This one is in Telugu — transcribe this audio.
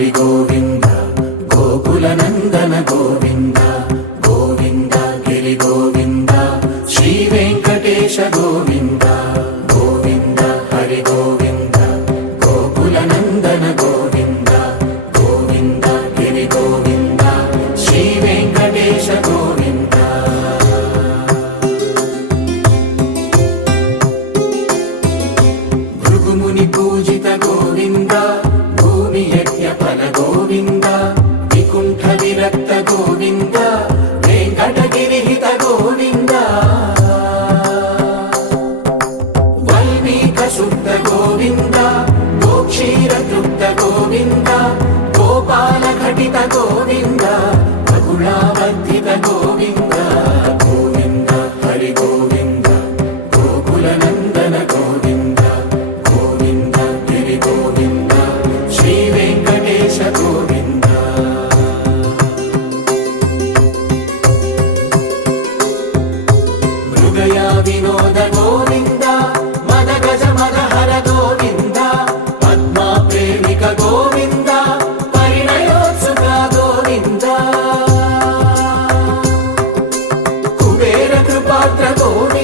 హరి గోవింద గోకుల నందన గోవింద గోవింద గిరి గోవింద శ్రీ వెంకటేశ గోవింద గోవింద హరి గోవింద గోకుల నందన గోవింద గోవింద గిరి గోవింద శ్రీ వెంకటేశ గోవింద భృగుముని పూజిత గోవింద భూమి యజ్ఞ ఫల గోవింద వికుంఠ విరక్త గోవింద వెంకటగిరిహిత గోవింద వల్మీక శుద్ధ గోవింద గోక్షీర తృప్త గోవింద గోపాల ఘటిత గోవింద బహుళావర్ధిత గోవింద గోవింద హరి గోవింద గోకుల నందన గోవింద గోవింద గిరి గోవింద శ్రీ వెంకటేశ గోవింద మృగయా వినోద గోవింద